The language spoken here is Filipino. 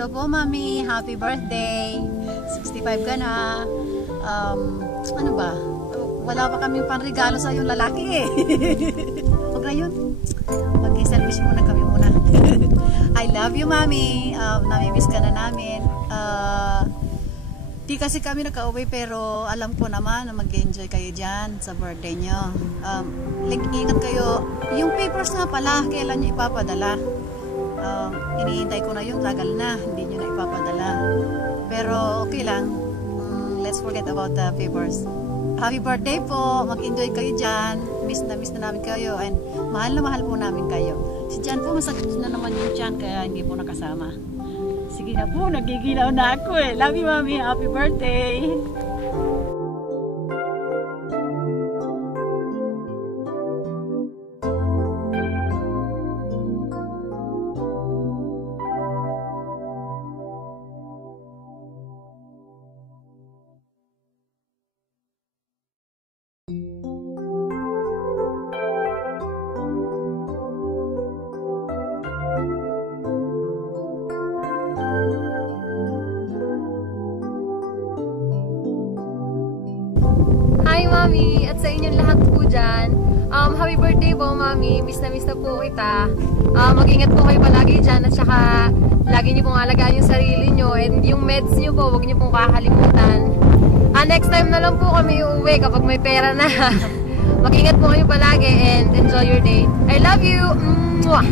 Hello po, Mami. Happy birthday. 65 ka na. Ano ba? Wala pa kaming panregalo sa yung lalaki eh. Huwag na yun. Mag-selfish muna kami muna. I love you, Mami. Nami-miss ka na namin. Di kasi kami nakauwi pero alam ko naman na mag-enjoy kayo dyan sa birthday nyo. Ingat kayo. Yung papers nga pala, kailan nyo ipapadala? Iniintay ko na yung tagal na. Hindi nyo na ipapadala. Pero okay lang. Let's forget about the papers. Happy birthday po. Mag-enjoy kayo dyan. Miss na namin kayo. And mahal na mahal po namin kayo. Si Jan po masakit na naman yung tiyan kaya hindi po nakasama. Sige na po, nagigilaw na ako eh. Love you, Mami. Happy birthday! Hi, Mami! At sa inyong lahat po dyan. Happy birthday po, Mami. Miss na po kita. Mag-ingat po kayo palagi dyan. At saka, lagi niyo pong alagaan yung sarili niyo. And yung meds niyo po, huwag niyo pong kakalimutan. Next time na lang po kami uuwi kapag may pera na. Mag-ingat po kayo palagi and enjoy your day. I love you! Mwah!